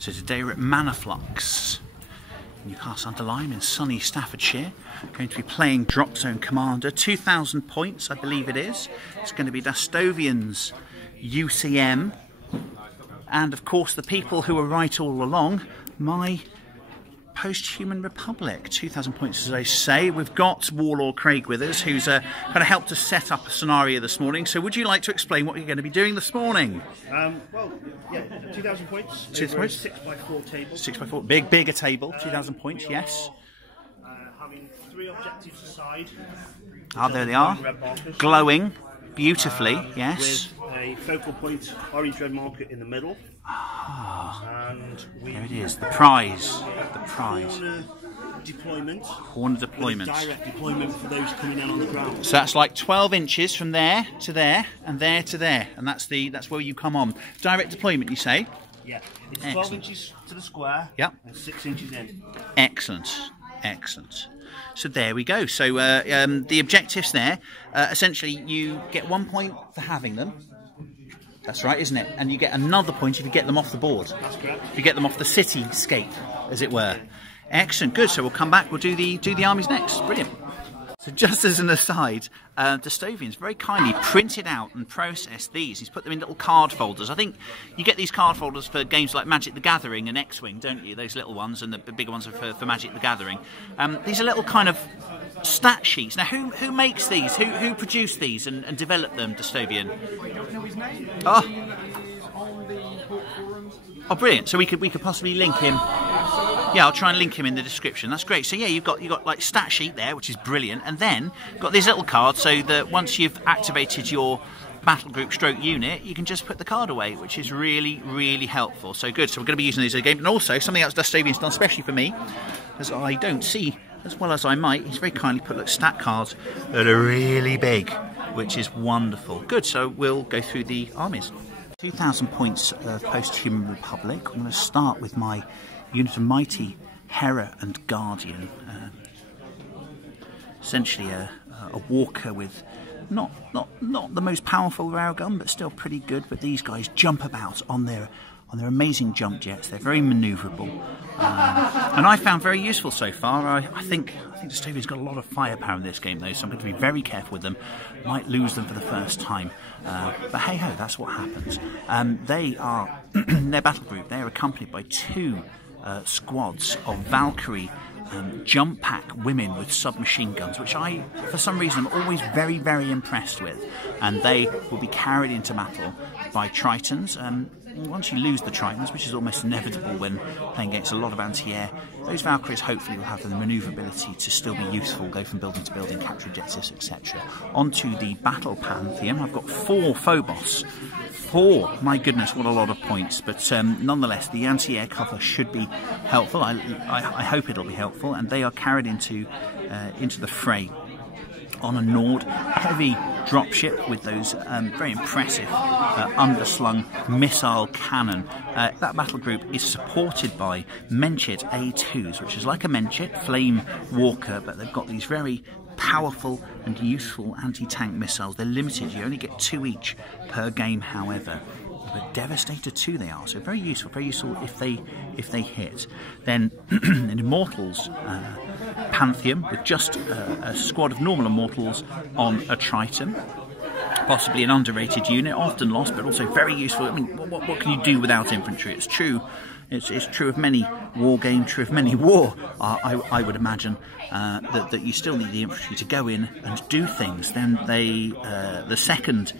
So today we're at Manaflux, Newcastle-under-Lyme in sunny Staffordshire. Going to be playing Dropzone Commander, 2,000 points I believe it is. It's going to be Dastovian's UCM, and of course the people who were right all along, my post-human republic. 2,000 points as I say. We've got Warlord Craig with us, who's kind of helped us set up a scenario this morning. So would you like to explain what you're going to be doing this morning? Well, yeah, 2,000 points. 2,000 points? 6x4 table. 6x4, bigger table, 2,000 points, yes. Having 3 objectives aside. Ah, there they are. Glowing beautifully, yes. With a focal point orange red marker in the middle. And there it is, the prize. The prize. Corner deployment. Corner deployment. Direct deployment for those coming in on the ground. So that's like 12 inches from there to there and there to there, and that's where you come on. Direct deployment, you say? Yeah, it's 12 inches to the square. Yep. And 6 inches in. Excellent, excellent. So there we go. So the objectives there, essentially you get 1 point for having them. That's right, isn't it? And you get another point if you get them off the board. That's correct. If you get them off the cityscape, as it were. Excellent, good. So we'll come back. We'll do the armies next. Brilliant. So just as an aside, Dastovian's very kindly printed out and processed these. He's put them in little card folders. I think you get these card folders for games like Magic the Gathering and X-Wing, don't you? Those little ones, and the bigger ones are for Magic the Gathering. These are little kind of stat sheets. Now, who makes these? Who produced these and developed them, Dastovian? I don't know his name. Oh. He is on the Hawk Wargames. Oh, brilliant! So we could possibly link him. Yeah, I'll try and link him in the description. That's great. So yeah, you've got like stat sheet there, which is brilliant, and then you've got these little cards so that once you've activated your battle group stroke unit, you can just put the card away, which is really, really helpful. So good. So we're going to be using these again, and also something else Dastovian's done, especially for me, as I don't see as well as I might. He's very kindly put stat cards that are really big, which is wonderful. Good. So we'll go through the armies. 2,000 points of post-human republic. I'm going to start with my unit of mighty Hera and Guardian. Essentially a walker with not the most powerful railgun, but still pretty good. But these guys jump about on their amazing jump jets. They're very manoeuvrable, and I found very useful so far. I think Dastovian's got a lot of firepower in this game, though, so I'm going to be very careful with them. Might lose them for the first time, but hey ho, that's what happens. They are their battle group. They are accompanied by 2 squads of Valkyrie jump pack women with submachine guns, which I, for some reason, am always very, very impressed with. And they will be carried into battle by Tritons. Once you lose the Tritons, which is almost inevitable when playing against a lot of anti-air, those Valkyries hopefully will have the manoeuvrability to still be useful, go from building to building, capture objectives, etc. Onto the Battle Pantheon, I've got 4 Phobos. 4, my goodness, what a lot of points, but nonetheless the anti-air cover should be helpful. I hope it'll be helpful, and they are carried into the fray on a Nord heavy dropship with those very impressive underslung missile cannon. That battle group is supported by Menchit A2s, which is like a Menchit flame walker, but they've got these very powerful and useful anti-tank missiles. They're limited, you only get 2 each per game, however. But Devastator 2 they are, so very useful if they hit. Then an Immortals Pantheon with just a squad of normal Immortals on a Triton. Possibly an underrated unit, often lost, but also very useful. I mean, what can you do without infantry? It's true. It's true of many war game, true of many war. I would imagine that you still need the infantry to go in and do things. Then the second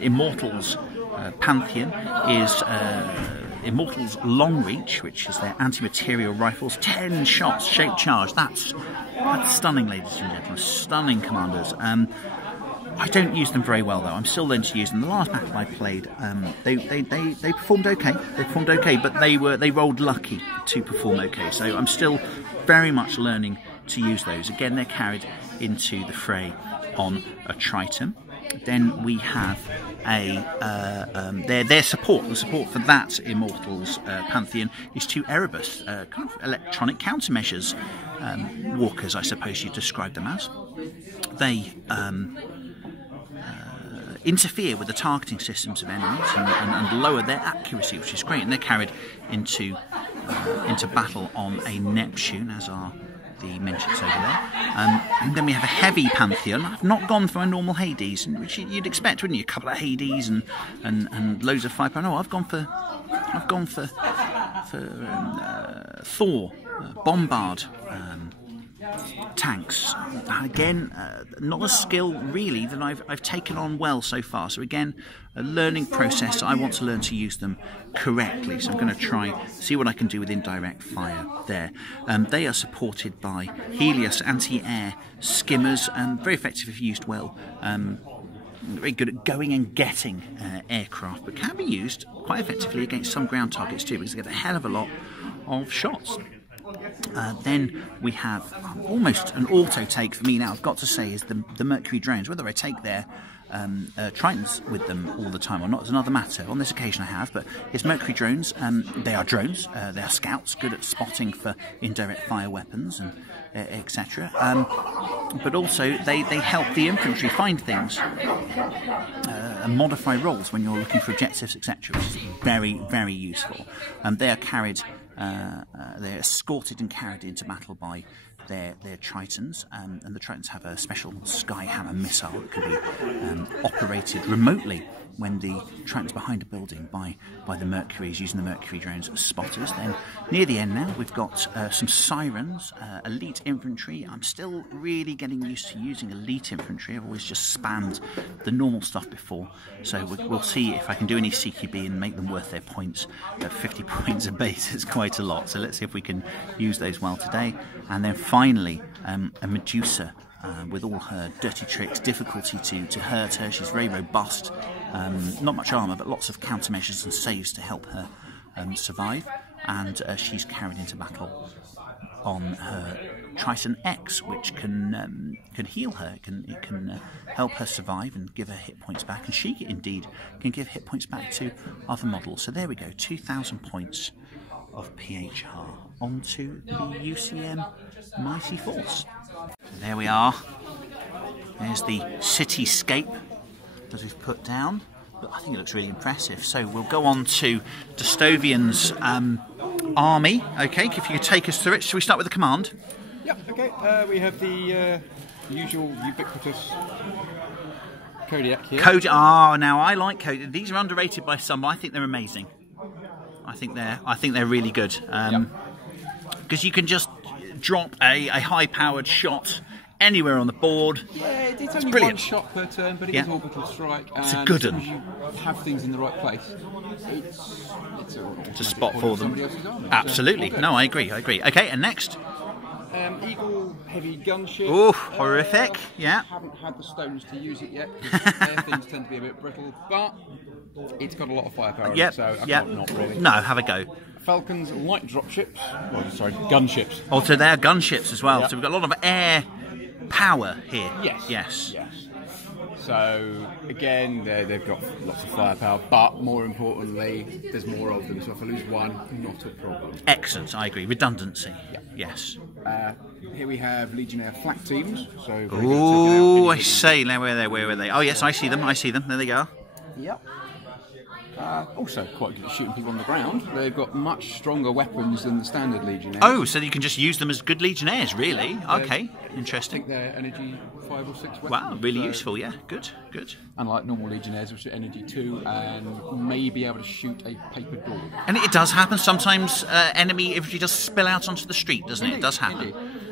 Immortals Pantheon is Immortals Long Reach, which is their anti-material rifles. 10 shots, shape charge. That's stunning, ladies and gentlemen. Stunning commanders. I don't use them very well, though. I'm still learning to use them. The last battle I played, they performed okay. They performed okay, but they rolled lucky to perform okay. So I'm still very much learning to use those. Again, they're carried into the fray on a Triton. Then we have their support. The support for that Immortals Pantheon is 2 Erebus, kind of electronic countermeasures walkers, I suppose you'd describe them as. They interfere with the targeting systems of enemies and lower their accuracy, which is great. And they're carried into battle on a Neptune, as are the Minchips over there. And then we have a heavy Pantheon. I've not gone for a normal Hades, which you'd expect, wouldn't you? A couple of Hades and loads of firepower. No, I've gone for Thor, Bombard tanks. Again, not a skill really that I've taken on well so far. So again, a learning process. I want to learn to use them correctly. So I'm going to try see what I can do with indirect fire there. They are supported by Helios anti-air skimmers, and very effective if used well. Very good at going and getting aircraft, but can be used quite effectively against some ground targets too, because they get a hell of a lot of shots. Then we have almost an auto take for me now, I've got to say, is the Mercury Drones. Whether I take their Tritons with them all the time or not is another matter. On this occasion I have, but it's Mercury Drones. They are drones, they are scouts, good at spotting for indirect fire weapons and etc. But also they help the infantry find things and modify rolls when you're looking for objectives, etc., which is very, very useful. They are carried, they're escorted and carried into battle by their Tritons, and the Tritons have a special Skyhammer missile that can be operated remotely when the Triton's behind a building by the Mercuries, using the Mercury Drones as spotters. Then near the end now we've got some Sirens, elite infantry. I'm still really getting used to using elite infantry. I've always just spammed the normal stuff before, so we'll see if I can do any CQB and make them worth their points. 50 points a base is quite a lot, so let's see if we can use those well today. And then finally a Medusa, with all her dirty tricks, difficulty to hurt her. She's very robust, not much armour, but lots of countermeasures and saves to help her survive. And she's carried into battle on her Triton X, which can heal her. It can help her survive and give her hit points back. And she indeed can give hit points back to other models. So there we go, 2,000 points of PHR onto the UCM Mighty Force. There we are. There's the cityscape that we've put down. But I think it looks really impressive. So we'll go on to Dostovian's army. Okay, if you could take us through it. Shall we start with the command? Yep, okay. We have the usual ubiquitous Kodiak here. Now I like Kodiak. These are underrated by some, but I think they're amazing. I think they're really good. Because you can just drop a high-powered shot anywhere on the board. Yeah, it's only brilliant. one shot per turn, but it is orbital strike. And it's a good one. As you have things in the right place, it's a spot for them. Army, absolutely. So, okay. No, I agree. Okay, and next. Eagle heavy gunship. Oh, horrific! Yeah. Haven't had the stones to use it yet. Their things tend to be a bit brittle, but it's got a lot of firepower. Yep. So I can't not really. No, have a go. Falcon's light dropships. Oh, sorry, gunships. Also, they're gunships as well. Yep. So we've got a lot of air power here. Yes. So again, they've got lots of firepower, but more importantly, there's more of them. So if I lose one, not a problem. Excellent. I agree. Redundancy. Yep. Yes. Here we have Legionnaire flak teams. So oh, I say. Now where were they? Oh yes, I see them. There they go. Yep. Also quite good at shooting people on the ground. They've got much stronger weapons than the standard Legionnaires. Oh, so you can just use them as good Legionnaires, really? Okay, interesting. I think they're energy 5 or 6 weapons. Wow, really useful, yeah. Good. Unlike normal Legionnaires, which are energy 2 and may be able to shoot a paper door. And it does happen sometimes, enemy infantry does spill out onto the street, doesn't it? It does happen. Indeed.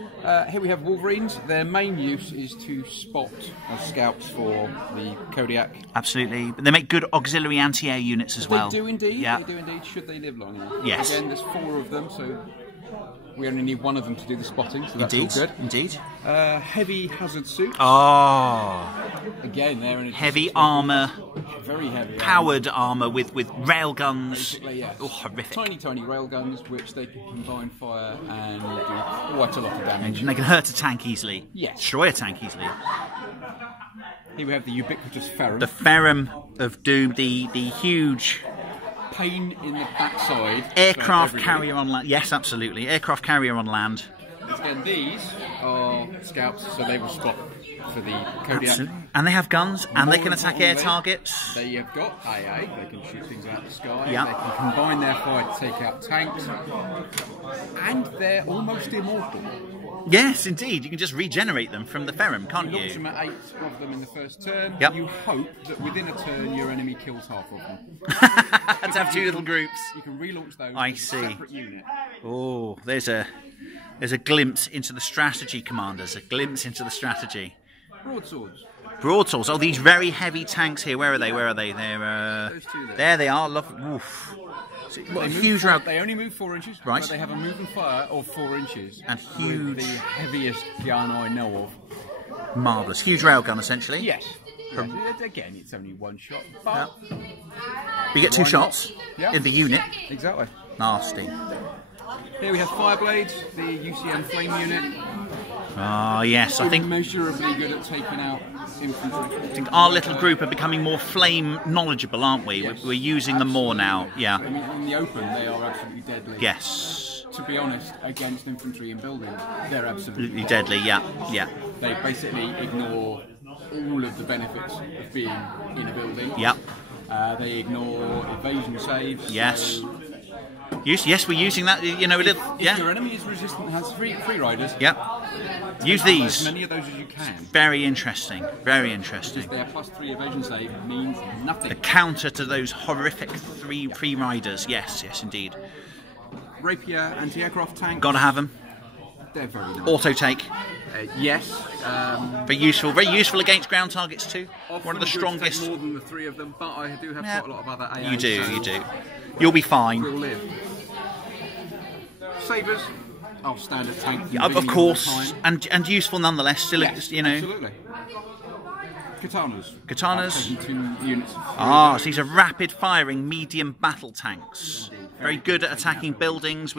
Here we have Wolverines. Their main use is to spot as scouts for the Kodiak. Absolutely. But they make good auxiliary anti-air units as well. They do indeed. Yeah. They do indeed, should they live long enough. Yes. Again, there's 4 of them, so we only need one of them to do the spotting, so that's all good. Indeed. Heavy hazard suits. Oh. Again, they're in a heavy armour. Very heavy. Powered armour with rail guns. Basically, yes. Oh, horrific. Tiny rail guns, which they can combine fire and do quite a lot of damage. And they can hurt a tank easily. Yes. Destroy a tank easily. Here we have the ubiquitous Ferrum. The Ferrum of Doom, the huge pain in the backside. Aircraft carrier on land. Yes, absolutely. Aircraft carrier on land. Again, these are scouts, so they will spot for the Kodiak. Absolutely. And they have guns, and they More can attack air importantly, targets. They have got AA, they can shoot things out of the sky, Yep. they can combine their fire to take out tanks, and they're almost immortal. Yes, indeed. You can just regenerate them from the ferrum, can't You launch you? them at 8 of them in the first turn. Yep. You hope that within a turn your enemy kills half of them. To have two little groups. You can relaunch those I as a see. separate unit. Oh, there's a glimpse into the strategy, Commanders. A glimpse into the strategy. Broadswords. Broadswords. Oh, these very heavy tanks here. Where are they? Where are they? They're Those two there. there. They are. Lovely. Oof. So, what a They move huge four- round. They only move 4 inches, Right. but they have a move and fire of 4 inches. And with huge. the heaviest gun I know of. Marvellous. Huge railgun, essentially. Yes. Yes. Again, it's only one shot, but You get two Why not? shots Yeah. in the unit. exactly. Nasty. Here we have Fireblades, the UCM flame unit. Ah, yes. I think Immeasurably good at taking out infantry. our little group are becoming more flame knowledgeable, aren't we? Yes. We're using them more now. Yeah. I mean, in the open, they are absolutely deadly. Yes. To be honest, against infantry in buildings, they're absolutely Absolutely deadly. Yeah. Yeah. They basically ignore all of the benefits of being in a building. Yep. They ignore evasion saves. Yes. So Yes, we're using that. You know, a little. if your Yeah. enemy is resistant, has free riders. Yep. Use As these. many of those as you can. Very interesting. Very interesting. Their +3 evasion save means nothing. The counter to those horrific three riders. Yes, yes, indeed. Rapier anti-aircraft tanks. Got to have them. They're very nice. Auto take. Yes. Very useful. Very useful against ground targets too. Often One of the good to take strongest. more than the 3 of them, but I do have Yeah. quite a lot of other AA. You do. so You do. You'll be We'll fine. live. Sabres. Oh, standard tank. Of convenient course, all the time. and useful nonetheless. Still, Yes, you know. absolutely. Katanas. Katanas. I've taken 2 units. Ah, so these are rapid-firing medium battle tanks. Very good at attacking buildings.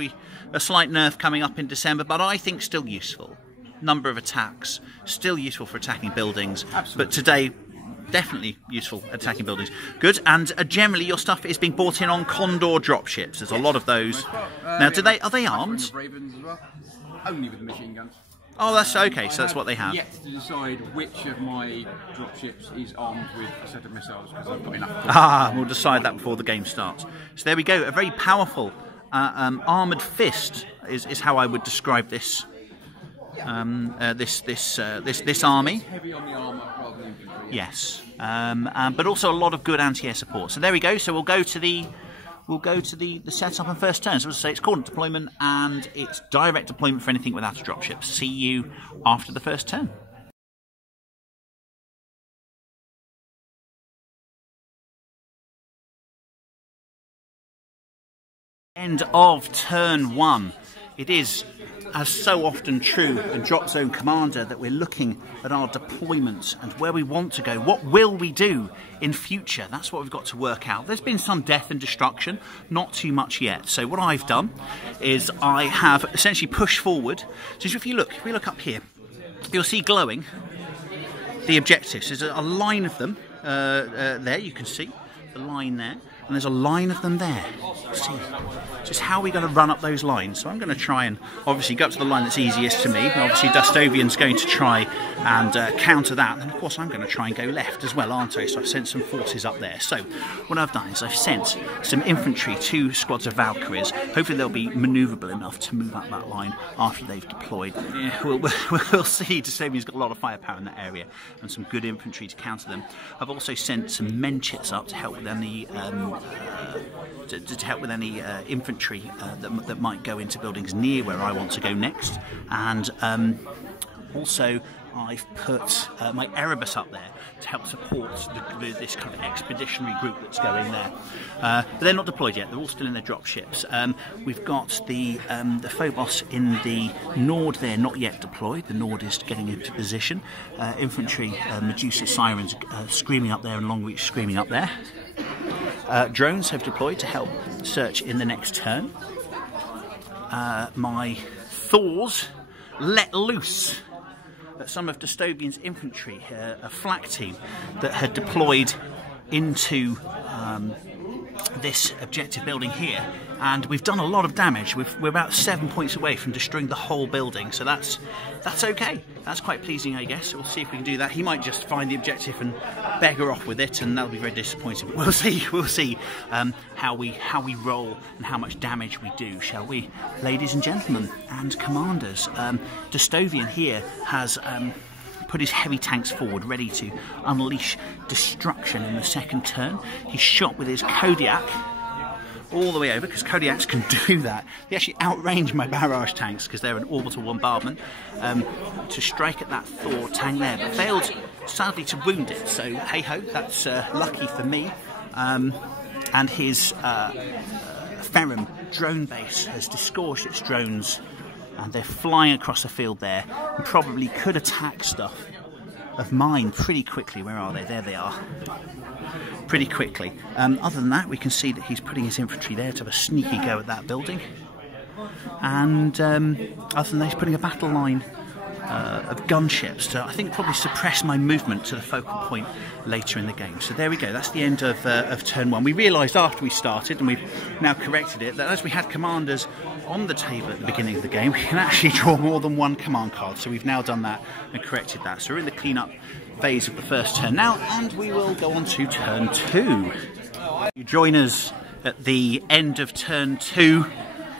A slight nerf coming up in December, but I think still useful. Number of attacks, still useful for attacking buildings. Absolutely. But today, definitely useful at attacking buildings. Good, and generally your stuff is being bought in on Condor dropships. There's a lot of those. Now, are they armed? Ravens as well. Only with machine guns. Oh, that's okay. So that's what they have. Yet to decide which of my dropships is armed with a set of missiles because I've got enough. Ah, we'll decide that before the game starts. So there we go. A very powerful armoured fist is how I would describe this. This army. Heavy on the armour rather than infantry. Yes, but also a lot of good anti-air support. So there we go. So we'll go to the setup and first turn. So as I say, it's coordinate deployment and it's direct deployment for anything without a dropship. See you after the first turn. End of turn 1. It is, as so often true in Dropzone Commander, that we're looking at our deployments and where we want to go. What will we do in future? That's what we've got to work out. There's been some death and destruction, not too much yet. So what I've done is I have essentially pushed forward. So if we look up here, you'll see glowing the objectives. There's a line of them there. You can see the line there. And there's a line of them there. See, just how are we going to run up those lines? So I'm going to try and obviously go up to the line that's easiest to me. Obviously Dustovian's going to try and counter that. And of course I'm going to try and go left as well, aren't I? So I've sent some forces up there. So what I've done is I've sent some infantry, 2 squads of Valkyries. Hopefully they'll be manoeuvrable enough to move up that line after they've deployed. Yeah, we'll see. Dustovian's got a lot of firepower in that area and some good infantry to counter them. I've also sent some menchets up to help with any infantry that might go into buildings near where I want to go next, and also I've put my Erebus up there to help support this kind of expeditionary group that's going there. But they're not deployed yet; they're all still in their dropships. We've got the Phobos in the Nord there, not yet deployed. The Nord is getting into position. Infantry, Medusa Sirens screaming up there, and Longreach screaming up there. Drones have deployed to help search in the next turn. My Thors let loose some of Dustovian's infantry, a flak team that had deployed into this objective building here, and we've done a lot of damage. We're about 7 points away from destroying the whole building, so that's okay. That's quite pleasing, I guess. We'll see if we can do that. He might just find the objective and beggar off with it, and that'll be very disappointing. But we'll see. We'll see how we roll and how much damage we do, shall we, ladies and gentlemen and commanders? Dystovian here has put his heavy tanks forward, ready to unleash destruction in the second turn. He's shot with his Kodiak all the way over, because Kodiaks can do that. They actually outrange my barrage tanks, because they're an orbital bombardment, to strike at that Thor tank there, but failed sadly to wound it, so hey ho, that's lucky for me. And his Ferrum drone base has disgorged its drones, and they're flying across the field there, and probably could attack stuff of mine pretty quickly. Where are they? There they are. Pretty quickly. Other than that, we can see that he's putting his infantry there to have a sneaky go at that building. And other than that, he's putting a battle line of gunships to, I think, probably suppress my movement to the focal point later in the game. So there we go. That's the end of turn one. We realised after we started, and we've now corrected it, that as we had commanders on the table at the beginning of the game, we can actually draw more than one command card. So we've now done that and corrected that. So we're in the clean-up phase of the first turn now, and we will go on to turn two. You join us at the end of turn two.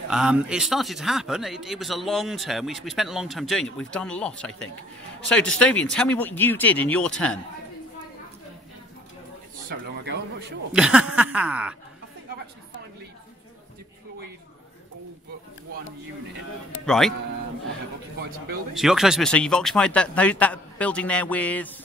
It started to happen. It was a long turn. We spent a long time doing it. We've done a lot, I think. So, Dystovian, tell me what you did in your turn. It's so long ago, I'm not sure. I think I've actually finally deployed all but one unit. Right. I've occupied some buildings. So you've occupied that building there with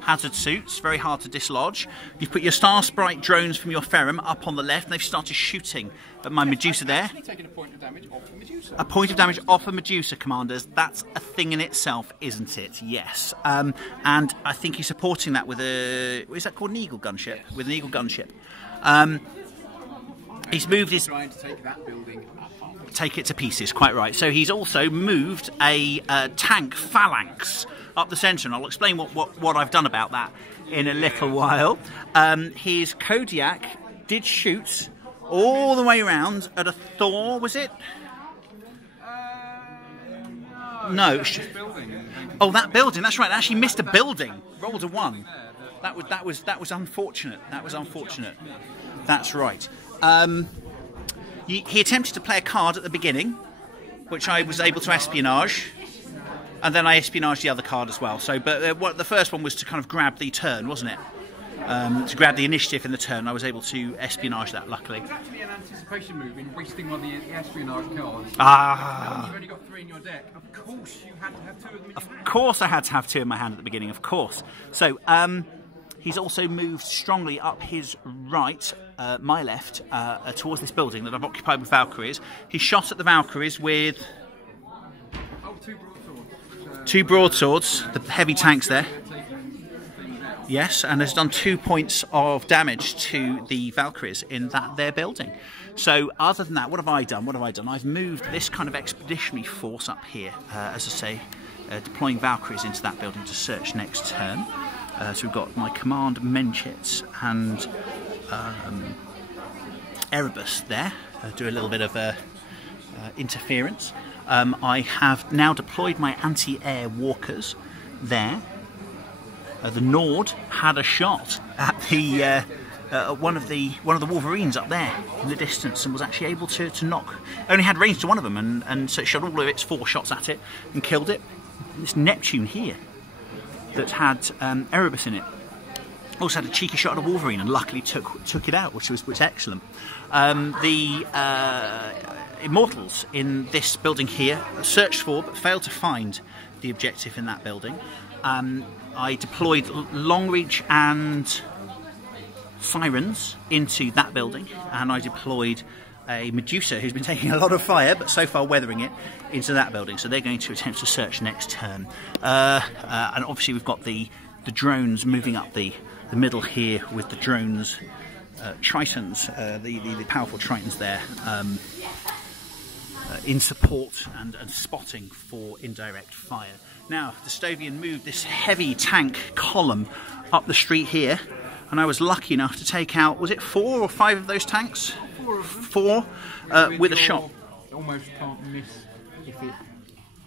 hazard suits, very hard to dislodge. You've put your Star Sprite drones from your Ferrum up on the left, and they've started shooting at my Medusa there. Taking a point of damage off a Medusa. A point of damage off a Medusa, commanders. That's a thing in itself, isn't it? Yes. And I think he's supporting that with a... What is that called? An Eagle gunship? Yes. With an Eagle gunship. He's moved his... Trying to take that building up. Take it to pieces, quite right. So he's also moved a tank phalanx up the centre, and I'll explain what I've done about that in a little while. His Kodiak did shoot all the way around at a Thor, was it? No. Oh, that building. That's right. It actually missed a building. Rolled a 1. That was unfortunate. That was unfortunate. That's right. He attempted to play a card at the beginning, which I was able to espionage. And then I espionaged the other card as well. So, but the first one was to kind of grab the turn, wasn't it? To grab the initiative in the turn. I was able to espionage that, luckily. It was actually an anticipation move in wasting one of the espionage cards. You've only got 3 in your deck. Of course, you had to have 2 of them in your hand. Of course, I had to have 2 in my hand at the beginning. Of course. So, he's also moved strongly up his right, my left, towards this building that I've occupied with Valkyries. He shot at the Valkyries with 2 broadswords, the heavy tanks there. Yes, and has done 2 points of damage to the Valkyries in their building. So, other than that, what have I done? I've moved this kind of expeditionary force up here, as I say, deploying Valkyries into that building to search next turn. So we've got my command Menchits and Erebus there, do a little bit of interference. I have now deployed my anti-air walkers there. The Nord had a shot at the one of the Wolverines up there in the distance, and was actually able to knock. Only had range to one of them, and so it shot all of its 4 shots at it and killed it. This Neptune here that had Erebus in it also had a cheeky shot at a Wolverine, and luckily took it out, which was excellent. The Immortals in this building here searched for but failed to find the objective in that building. I deployed Longreach and Sirens into that building, and I deployed a Medusa who's been taking a lot of fire but so far weathering it into that building, so they're going to attempt to search next turn. And obviously we've got the drones moving up the middle here with the drones, Tritons, the powerful Tritons there, in support and spotting for indirect fire. Now, Dystovian moved this heavy tank column up the street here, and I was lucky enough to take out, was it 4 or 5 of those tanks? 4 with a shot. Almost can't miss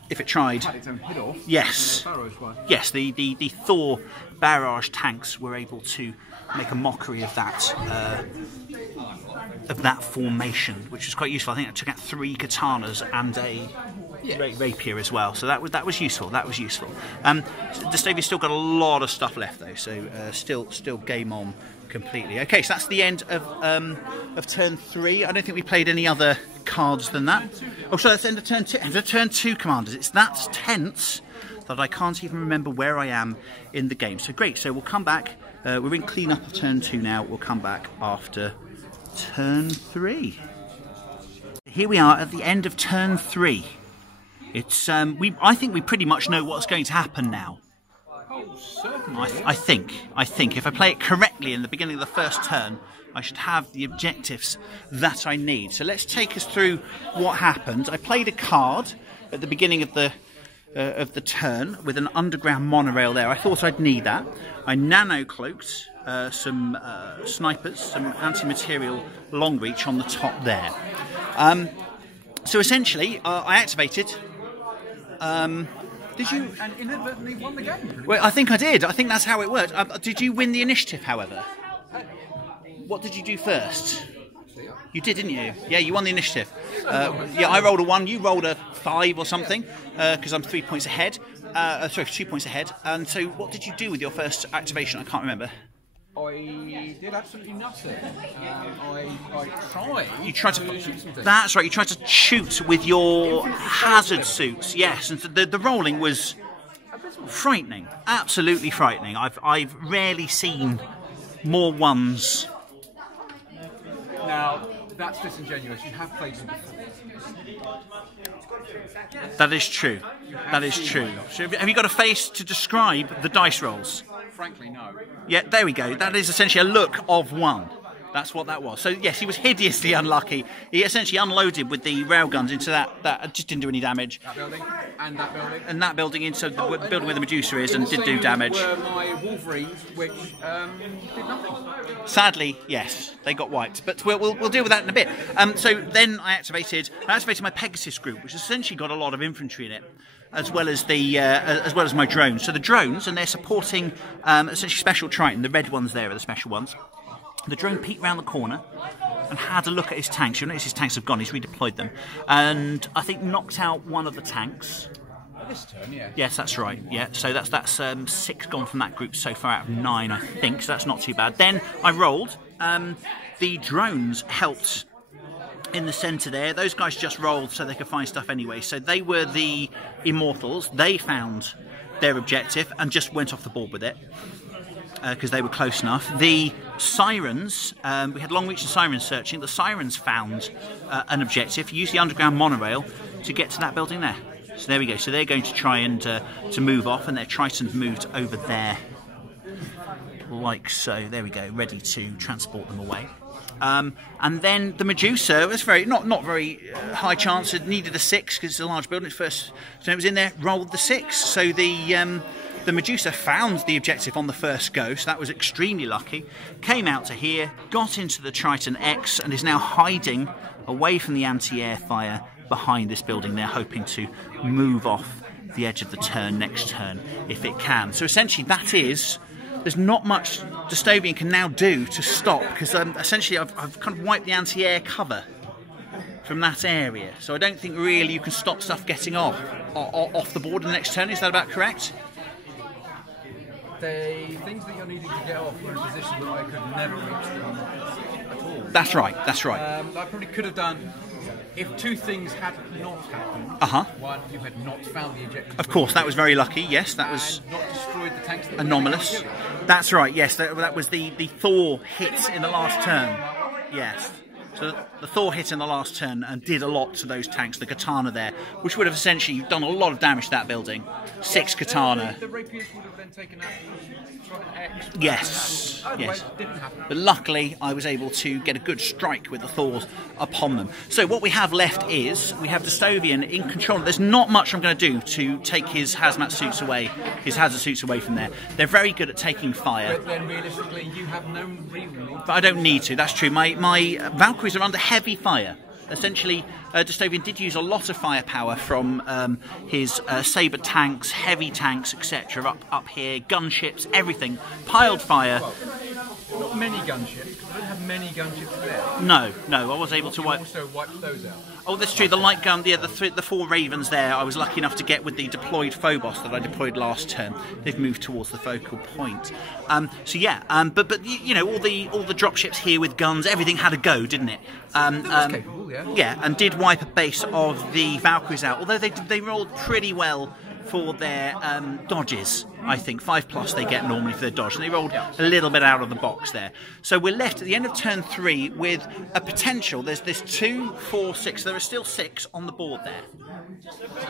if it tried. Had its own head off. Yes. Yes, the Thor barrage tanks were able to make a mockery of that formation, which was quite useful. I think I took out 3 katanas and a rapier as well, so that was useful. That was useful. Gustavia's still got a lot of stuff left though, so still game on completely. Okay, so that's the end of turn 3. I don't think we played any other cards than that. Oh, so that's the end of turn 2. End of turn 2, commanders. It's that tense that I can't even remember where I am in the game. So great. So we'll come back. We're in clean up of turn 2 now. We'll come back after turn 3. Here we are at the end of turn 3. It's I think we pretty much know what's going to happen now. Oh, certainly. I think if I play it correctly in the beginning of the first turn, I should have the objectives that I need. So let's take us through what happened. I played a card at the beginning of the turn with an underground monorail there. I thought I'd need that. I nano-cloaked some snipers, some anti-material long reach on the top there. So essentially, I activated... did you... And inadvertently won the game. Well, I think I did. I think that's how it worked. Did you win the initiative, however? What did you do first? You did, didn't you? Yeah, you won the initiative. Yeah, I rolled a 1, you rolled a 5 or something, because I'm 3 points ahead. Sorry, 2 points ahead. And so what did you do with your first activation? I can't remember. I did absolutely nothing. I tried. You tried to... That's right, you tried to shoot with your hazard suits. Yes, and the rolling was frightening. Absolutely frightening. I've rarely seen more 1s. Now, that's disingenuous. You have played them before. That is true. That is true. So have you got a face to describe the dice rolls? Frankly, no. Yeah, there we go. That is essentially a look of 1. That's what that was. So yes, he was hideously unlucky. He essentially unloaded with the railguns into that just didn't do any damage. That building and that building. And that building into the building where the Medusa is and did do damage. Were my Wolverines, which did nothing. Sadly, yes, they got wiped. But we'll deal with that in a bit. So then I activated my Pegasus group, which essentially got a lot of infantry in it, as well as my drones. So the drones, and they're supporting essentially Special Triton. The red ones there are the special ones. The drone peeked round the corner and had a look at his tanks. You'll notice his tanks have gone. He's redeployed them, and I think knocked out one of the tanks. This turn, yeah. Yes, that's right. Yeah, so that's 6 gone from that group so far out of 9, I think. So that's not too bad. Then I rolled. The drones helped in the centre there. Those guys just rolled so they could find stuff anyway. So they were the Immortals. They found their objective and just went off the board with it, because they were close enough. The Sirens, we had long reach and Sirens searching. The Sirens found an objective, used the underground monorail to get to that building there. So there we go. So they're going to try and to move off, and their Tritons moved over there, like so. There we go, ready to transport them away. And then the Medusa was not very high chance. It needed a 6 because it's a large building. Its first, so it was in there, rolled the 6. So the Medusa found the objective on the first go, so that was extremely lucky. Came out to here, got into the Triton X, and is now hiding away from the anti-air fire behind this building. They're hoping to move off the edge of the turn next turn if it can. So essentially that is... There's not much Dystopian can now do to stop, because essentially I've kind of wiped the anti-air cover from that area. So I don't think really you can stop stuff getting off the board in the next turn. Is that about correct? The things that you're needing to get off were in a position that I could never reach them at all. That's right, that's right. I probably could have done, if 2 things had not happened. One, you had not found the objective. Of course, that was very lucky, yes, that was... not destroyed the tanks that anomalous. That's right, yes, that was the Thor hit in the last turn. Yes. So the Thor hit in the last turn and did a lot to those tanks, the Katana there, which would have essentially done a lot of damage to that building. 6 Katana. The rapiers would have then taken out X. Yes, yes. Didn't happen. But luckily, I was able to get a good strike with the Thors upon them. So what we have left is, we have Dystovian in control. There's not much I'm going to do to take his hazmat suits away, his hazard suits away from there. They're very good at taking fire. But then realistically, you have no real need. But I don't need to, that's true. My Valkyries are under heavy fire. Essentially, Dystovian did use a lot of firepower from his saber tanks, heavy tanks, etc. up here, gunships, everything. Piled fire. Not many gunships, because I don't have many gunships there. No, I was able to wipe. Also wiped those out. Oh, that's true. The light gun, the 4 Ravens there, I was lucky enough to get with the deployed Phobos that I deployed last turn. They've moved towards the focal point. So yeah, but you know, all the dropships here with guns, everything had a go, didn't it? That was capable, yeah. Yeah, and did wipe a base of the Valkyries out. Although they rolled pretty well for their dodges, I think. 5+ they get normally for their dodge, and they rolled a little bit out of the box there. So we're left at the end of turn 3 with a potential. There's 2, 4, 6. There are still 6 on the board there.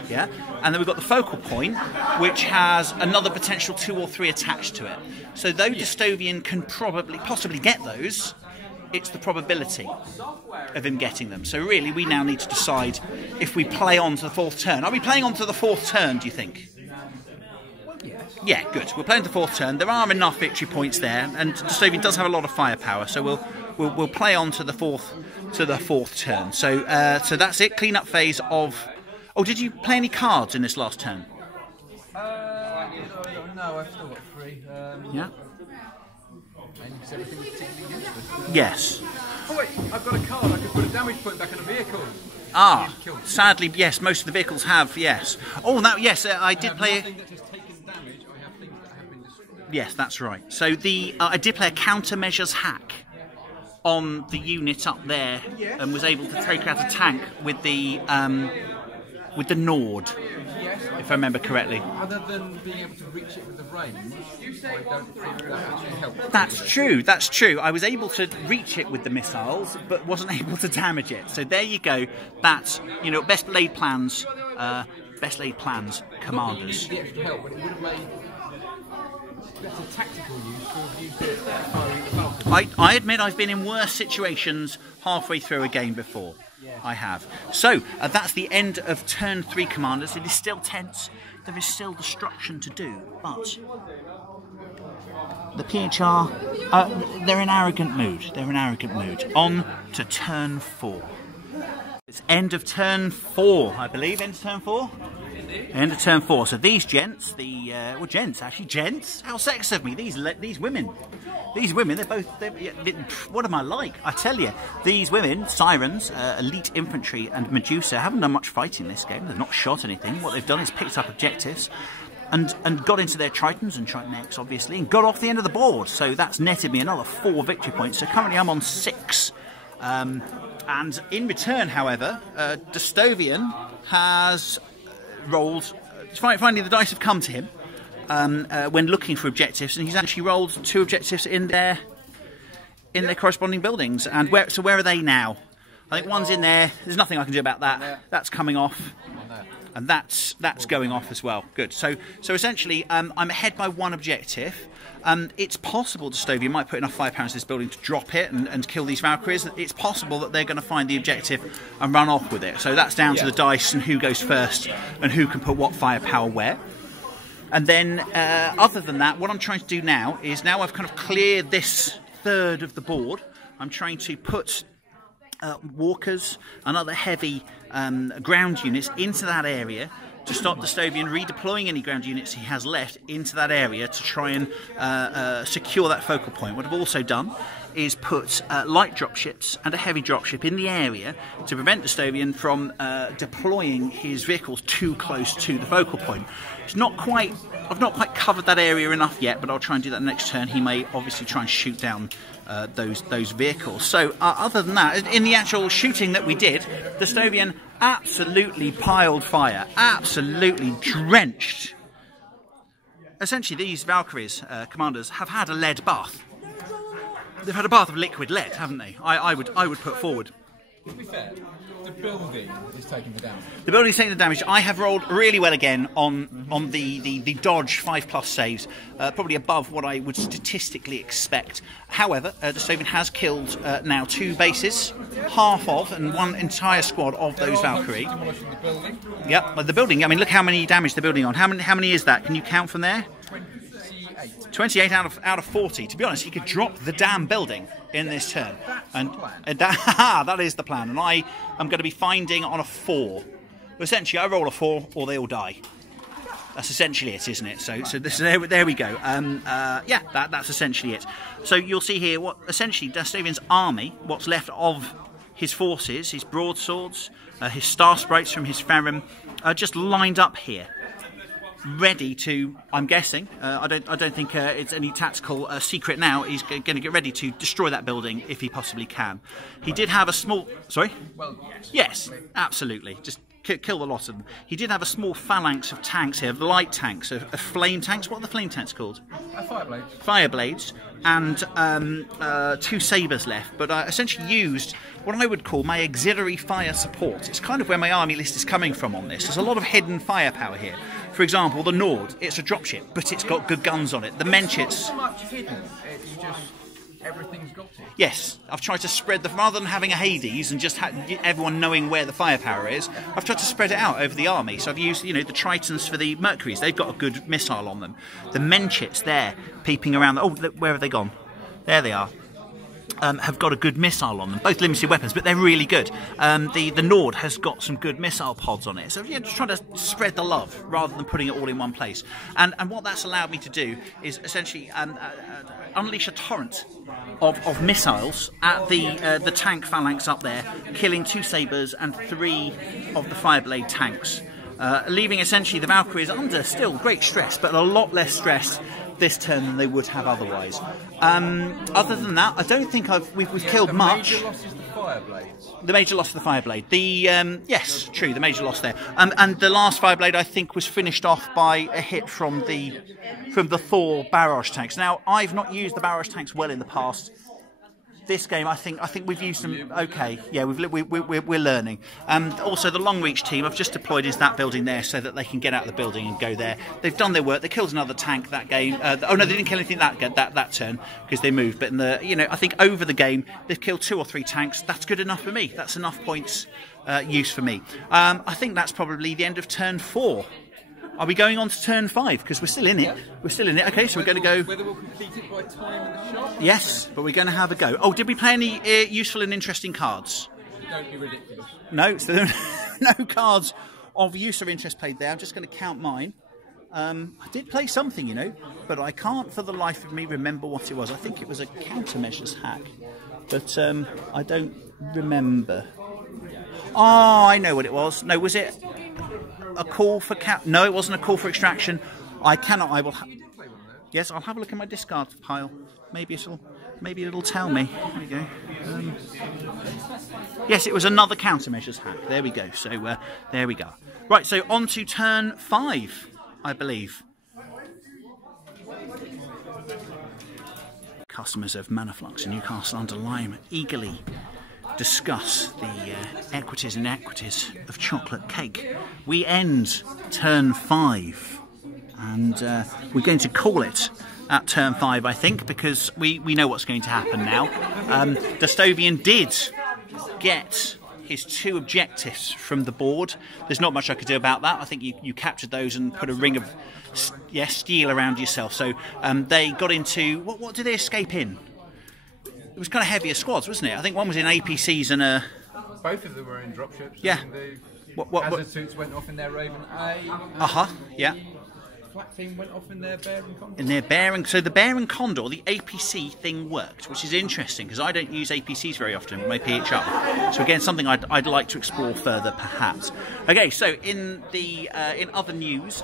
Yeah, and then we've got the focal point, which has another potential 2 or 3 attached to it. So though Dystovian can possibly get those, it's the probability of him getting them. So really, we now need to decide if we play on to the 4th turn. Are we playing on to the 4th turn, do you think? Yes. Yeah, good. We're playing the 4th turn. There are enough victory points there, and Dystovian does have a lot of firepower. So we'll play on to the 4th turn. So that's it. Clean up phase of. Oh, did you play any cards in this last turn? No, I've still got 3. Yeah. And everything was particularly useless. Yes. Oh wait, I've got a card. I could put a damage point back on a vehicle. Ah, sadly, yes. Most of the vehicles have. Yes. Oh, that yes. I did play. Nothing that has taken damage. I have things that have been destroyed. Yes, that's right. So I did play a countermeasures hack on the unit up there, and was able to take out a tank with the Nord, if I remember correctly. Other than being able to reach it with the range, I don't think that actually helped. That's true. I was able to reach it with the missiles, but wasn't able to damage it. So there you go. That's, you know, best laid plans, commanders. The extra help, but it would have made better tactical use to have used it firing the Falcon. I admit I've been in worse situations halfway through a game before. I have. So, that's the end of turn 3, commanders. It is still tense. There is still destruction to do, but the PHR, they're in arrogant mood. They're in arrogant mood. On to turn 4. It's end of turn 4, I believe. End of turn 4? End of turn 4. So these gents, gents? How sexist of me. These women. These women, what am I like? I tell you, these women, Sirens, Elite Infantry and Medusa, haven't done much fighting this game. They've not shot anything. What they've done is picked up objectives and got into their Tritons and Triton X, obviously, and got off the end of the board. So that's netted me another 4 victory points. So currently I'm on 6. And in return, however, Dystovian has rolled. Finally, the dice have come to him when looking for objectives, and he's actually rolled 2 objectives in their corresponding buildings. And where are they now? I think one's in there. There's nothing I can do about that. That's coming off, and that's going off as well. Good. So essentially, I'm ahead by 1 objective. It's possible Dystovian might put enough firepower into this building to drop it and kill these Valkyries. It's possible that they're going to find the objective and run off with it. So that's down to the dice and who goes first and who can put what firepower where. And then, other than that, what I'm trying to do now is, now I've kind of cleared this third of the board, I'm trying to put walkers and other heavy ground units into that area to stop Dystovian redeploying any ground units he has left into that area to try and secure that focal point. What I've also done is put light dropships and a heavy dropship in the area to prevent Dystovian from deploying his vehicles too close to the focal point. I've not quite covered that area enough yet, but I'll try and do that next turn. He may obviously try and shoot down those vehicles. So other than that, in the actual shooting that we did, Dystovian absolutely piled fire, absolutely drenched. Essentially, these Valkyries, commanders, have had a lead bath. They've had a bath of liquid lead, haven't they? I would put forward. To be fair, the building is taking the damage. The building's taking the damage. I have rolled really well again on the dodge 5+ saves, probably above what I would statistically expect. However, Dystopian has killed now 2 bases, half of and 1 entire squad of those Valkyrie. Demolishing the building. Yep, the building. I mean, look how many damage they're building on. How many is that? Can you count from there? 28 out of 40. To be honest, he could drop the damn building in this turn. That is the plan. And I am going to be finding on a 4. Essentially, I roll a 4 or they all die. That's essentially it, isn't it? So there we go. Yeah, that's essentially it. So you'll see here what essentially Dystopian's army, what's left of his forces, his broadswords, his star sprites from his Ferrum, are just lined up here, ready to, I'm guessing, I don't think it's any tactical secret now, he's going to get ready to destroy that building if he possibly can. He did have a small... Sorry? Well, yes, absolutely. Just kill the lot of them. He did have a small phalanx of tanks here, of light tanks, of flame tanks. What are the flame tanks called? Fireblades. Fireblades, and 2 sabres left, but I essentially used what I would call my auxiliary fire support. It's kind of where my army list is coming from on this. There's a lot of hidden firepower here. For example, the Nord, it's a dropship, but it's got good guns on it. The Menchits... Not so much hidden, it's just everything's got it. Yes, I've tried to spread the... Rather than having a Hades and just everyone knowing where the firepower is, I've tried to spread it out over the army. So I've used, the Tritons for the Mercuries. They've got a good missile on them. The Menchits there, peeping around... Oh, where have they gone? There they are. Have got a good missile on them, both limited weapons, but they're really good. The Nord has got some good missile pods on it, so yeah, just trying to spread the love rather than putting it all in one place. And what that's allowed me to do is essentially unleash a torrent of missiles at the tank phalanx up there, killing 2 sabres and 3 of the Fireblade tanks, leaving essentially the Valkyries under still great stress, but a lot less stress this turn than they would have otherwise. Other than that, I don't think we've killed much. The major loss is the Fireblades. The major loss of the Fireblade. Yes, true, the major loss there. And the last Fireblade, I think, was finished off by a hit from the Thor barrage tanks. Now, I've not used the barrage tanks well in the past. This game, I think we've used them okay. Yeah, we're learning. Also, the long reach team I've just deployed is that building there so that they can get out of the building and go there. They've done their work. They killed another tank that game. Oh no, they didn't kill anything that turn because they moved. But in the I think over the game they've killed 2 or 3 tanks. That's good enough for me. That's enough points use for me. I think that's probably the end of turn 4. Are we going on to turn 5? Because we're still in it. Yeah. We're still in it. Okay, so we're going to go... Whether we'll complete it by time in the shop? Yes, but we're going to have a go. Oh, did we play any useful and interesting cards? Don't be ridiculous. No, so there are no cards of use or interest played there. I'm just going to count mine. I did play something, but I can't for the life of me remember what it was. I think it was a countermeasures hack, but I don't remember. Oh, I know what it was. No, was it... a call for No, it wasn't a call for extraction. I will. Yes, I'll have a look at my discard pile. Maybe it'll tell me. There we go. Yes, it was another countermeasures hack. There we go. So there we go. Right. So on to turn 5, I believe. Customers of Manaflux and Newcastle under Lyme eagerly discuss the equities and inequities of chocolate cake. We end turn 5, and we're going to call it at turn 5, I think, because we know what's going to happen now. Dystopian did get his 2 objectives from the board. There's not much I could do about that. I think you captured those and put a ring of steel around yourself. So they got into... What did they escape in? It was kind of heavier squads, wasn't it? I think one was in APCs and both of them were in dropships. Yeah. The hazard suits went off in their Raven A. Yeah. Flak team went off in their Bear and Condor. In their Bear and... So the Bear and Condor, the APC thing worked, which is interesting because I don't use APCs very often with my PHR. So again, something I'd like to explore further, perhaps. Okay, so in other news,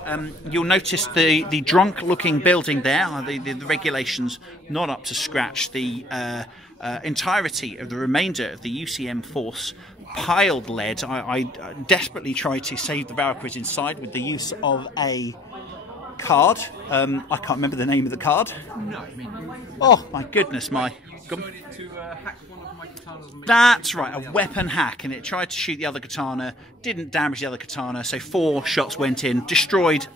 you'll notice the drunk-looking building there. The regulations not up to scratch. The entirety of the remainder of the UCM force piled lead. I desperately tried to save the Valkyries inside with the use of a card. I can't remember the name of the card. No, I mean, Oh my goodness, my. decided to hack one of my katanas. And That's right, a weapon hack, and it tried to shoot the other katana, didn't damage the other katana, so 4 shots went in,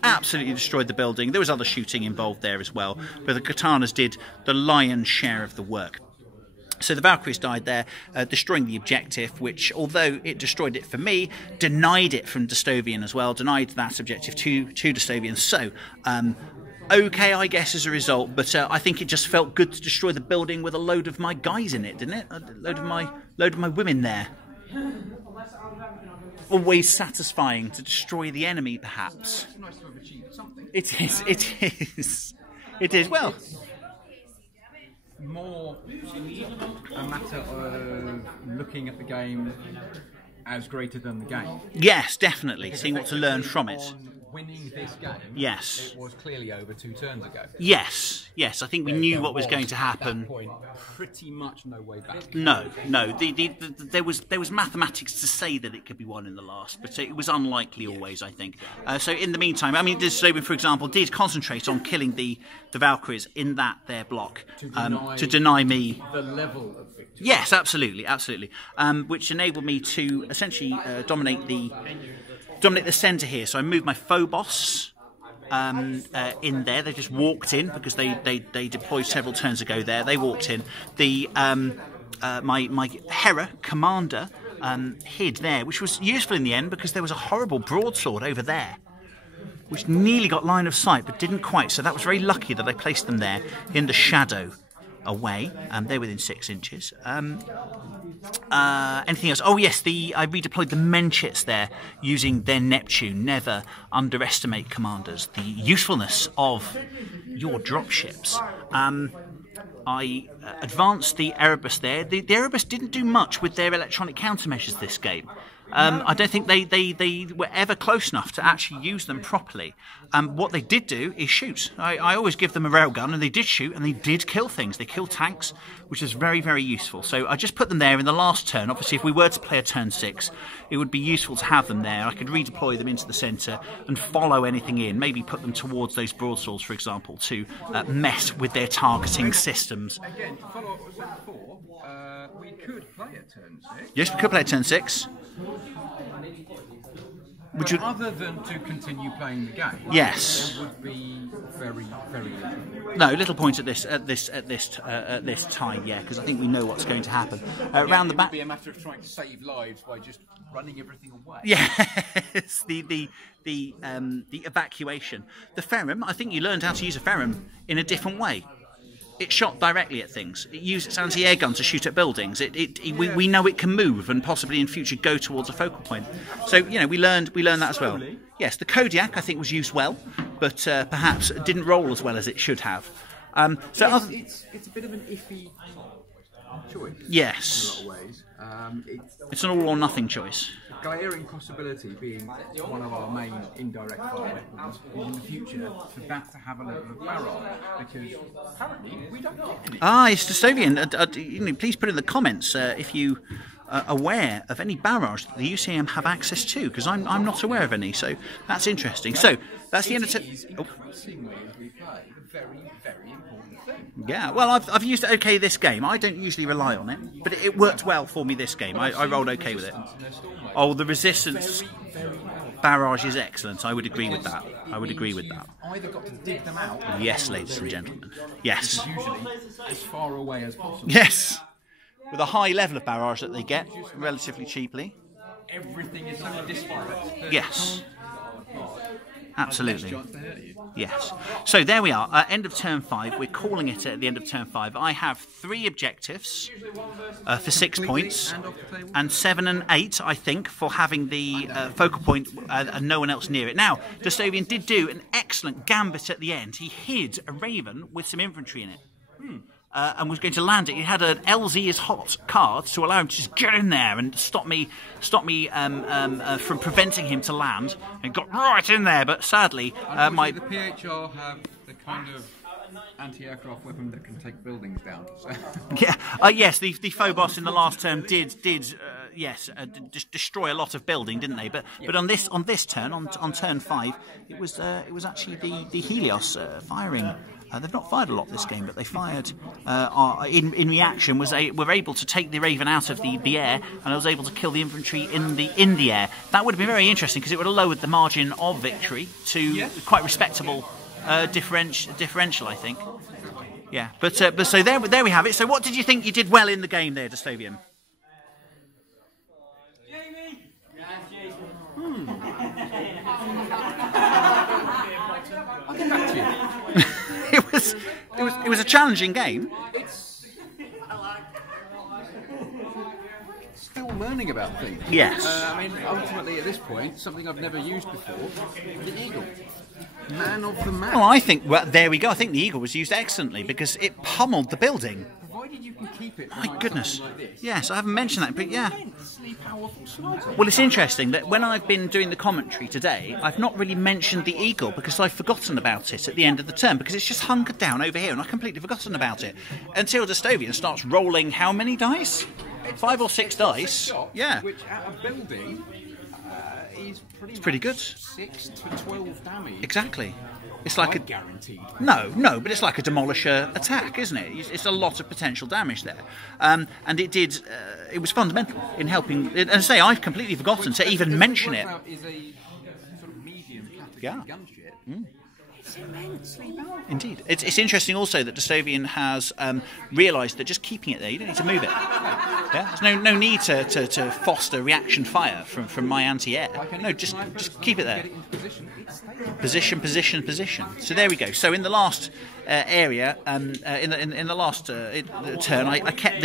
absolutely destroyed the building. There was other shooting involved there as well, but the katanas did the lion's share of the work. So the Valkyries died there, destroying the objective, which, although it destroyed it for me, denied it from Dystovian as well, denied that objective to Dystovian. So, okay, I guess, as a result, but I think it just felt good to destroy the building with a load of my guys in it, didn't it? A load of my women there. Always satisfying to destroy the enemy, perhaps. it's nice to have achieved something. It is. Well, More a matter of looking at the game as greater than the game. yes, definitely. Seeing what to learn from it. On winning this game, Yes. it was clearly over 2 turns ago. Yes. I think we knew There what was going to at happen. that point, pretty much no way back. No. There was mathematics to say that it could be won in the last, but it was unlikely always, I think. So in the meantime, I mean, Dystovian, for example, did concentrate on killing the Valkyries in their block to deny me The level of victory. Yes, absolutely, which enabled me to essentially dominate the centre here. So I moved my Phobos in there. They just walked in because they deployed several turns ago. There, they walked in. The my Hera commander hid there, which was useful in the end because there was a horrible broadsword over there, which nearly got line of sight but didn't quite. So that was very lucky that I placed them there in the shadow away. They're within 6 inches. Anything else? Oh yes, I redeployed the Menchits there using their Neptune. Never underestimate, commanders, the usefulness of your dropships. I advanced the Erebus there. The Erebus didn't do much with their electronic countermeasures this game. I don't think they were ever close enough to actually use them properly. What they did do is shoot. I always give them a railgun, and they did shoot, and they did kill things. They killed tanks, which is very, very useful. So I just put them there in the last turn. Obviously, if we were to play a turn 6, it would be useful to have them there. I could redeploy them into the centre and follow anything in. Maybe put them towards those broadswords, for example, to mess with their targeting systems. Again, to follow up what we said before, we could play a turn 6. Yes, we could play a turn 6. But other than to continue playing the game, yes, there would be very, very little. No, little point at this time, yeah, because I think we know what's going to happen. Around the back, it would be a matter of trying to save lives by just running everything away. yes, the evacuation, the Ferrum. I think you learned how to use a Ferrum in a different way. It shot directly at things. It used its anti-air gun to shoot at buildings. We know it can move and possibly in future go towards a focal point. So we learned that as well. Yes, the Kodiak I think was used well, but perhaps didn't roll as well as it should have. It's a bit of an iffy choice. Yes, in a lot of ways. It's an all or nothing choice. Glaring possibility being one of our main indirect fire weapons is in the future for that to have a level of barrage, because apparently we don't get any. It's Dystovian. Please put in the comments if you are aware of any barrage that the UCM have access to, because I'm not aware of any. So that's interesting. So that's the end of Increasingly as we play, a very, very important thing. Yeah, well, I've used it okay this game. I don't usually rely on it, but it worked well for me this game. I rolled okay with it. Oh, the resistance barrage is excellent. I would agree with that. Either got to dig them out. Yes, ladies and gentlemen. Yes. Usually as far away as possible. Yes. With a high level of barrage that they get relatively cheaply. Everything is so disparate. Yes. Absolutely. Yes. So there we are. End of turn 5. We're calling it at the end of turn 5. I have 3 objectives for 6 points, and 7 and 8, I think, for having the focal point and no one else near it. Now, Dystovian did do an excellent gambit at the end. He hid a Raven with some infantry in it. And was going to land it. He had an LZ is hot card to allow him to just get in there and stop me from preventing him to land. And got right in there, but sadly, the PHR have the kind of anti-aircraft weapon that can take buildings down. So. Yes, the Phobos in the last term did yes, destroy a lot of building, didn't they? But on this turn, on turn 5, it was actually the Helios firing. They've not fired a lot this game, but they fired in reaction. Were able to take the Raven out of the air, and I was able to kill the infantry in the air. That would have been very interesting because it would have lowered the margin of victory to quite respectable differential, I think. Yeah, but so there we have it. So what did you think you did well in the game there, Dystovian? I'll get back to you. It was a challenging game. Still learning about things. Yes. I mean, ultimately at this point, something I've never used before, the Eagle. Man of the match. Well, I think, well, there we go. I think the Eagle was used excellently because it pummeled the building. Provided you can keep it. My goodness. Like this. Yes, I haven't mentioned that, but yeah. Immensely powerful sniper. Well, it's interesting that when I've been doing the commentary today, I've not really mentioned the Eagle because I've forgotten about it at the end of the term because it's just hunkered down over here and I've completely forgotten about it until Dystovian starts rolling how many dice? 5 or 6 dice. Shots, yeah. Which at a building is pretty good. 6 to 12 damage. Exactly. It's like a guaranteed. No, but it's like a demolisher attack, isn't it? It's a lot of potential damage there, and it did. It was fundamental in helping. And I say I've completely forgotten to even mention it. Is a sort of medium category gunship. It's immensely powerful. Indeed, it's interesting also that Dystovian has realised that just keeping it there, you don't need to move it. Yeah, there's no need to foster reaction fire from my anti-air. No, just keep it there. Position. So there we go. So in the last area, in the last turn, I kept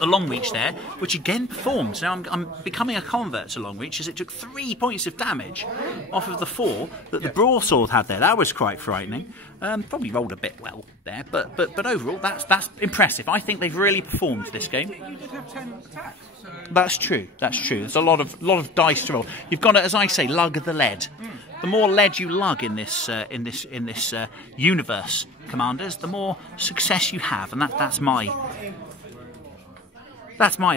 the long reach there, which again performed. Now I'm becoming a convert to long reach as it took 3 points of damage off of the 4 that the broadsword had there. That was quite frightening. Probably rolled a bit well there, but overall that's impressive. I think they've really performed this game. You did have 10 attacks. So. That's true. There's a lot of dice to roll. You've got to, as I say, lug the lead. The more lead you lug in this universe, commanders, the more success you have, and that's my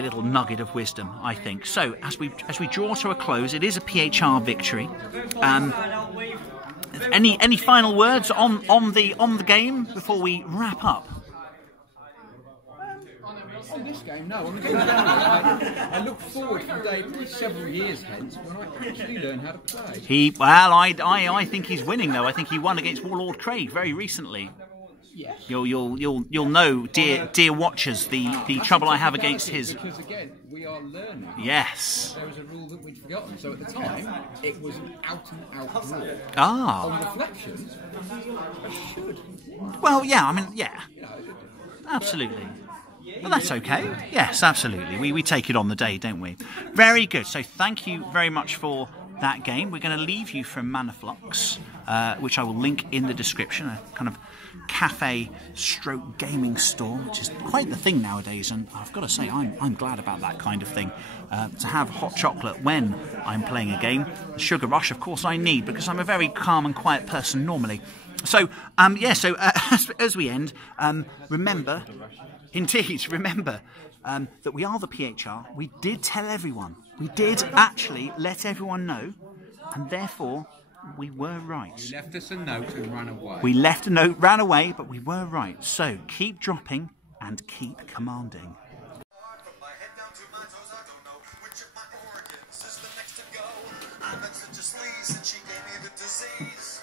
little nugget of wisdom, I think. So as we draw to a close, it is a PHR victory. Any final words on the game before we wrap up? On this game, no. On the game, I look forward to the day, probably several years hence, when I actually learn how to play. I think he's winning though. I think he won against Warlord Craig very recently. Yes. You'll know, dear watchers, the trouble I have against his. Because again, we are learning. Yes. There was a rule that we'd forgotten. So at the time, it was an out-and-out rule. Ah. On reflections, I should. Well, yeah. I mean, yeah. Absolutely. Well, that's okay. Yes, absolutely. We take it on the day, don't we? Very good. So thank you very much for that game. We're going to leave you from Manaflux, which I will link in the description, a kind of cafe/gaming store, which is quite the thing nowadays, and I've got to say I'm glad about that kind of thing, to have hot chocolate when I'm playing a game. The sugar rush, of course, I need because I'm a very calm and quiet person normally. So as we end, remember that we are the PHR. We did tell everyone. We did actually let everyone know, and therefore we were right. You left us a note and ran away. We left a note, ran away, but we were right. So keep dropping and keep commanding. From my head down to my toes, I don't know which of my organs is the next to go. I've had such a sleaze, and she gave me the disease.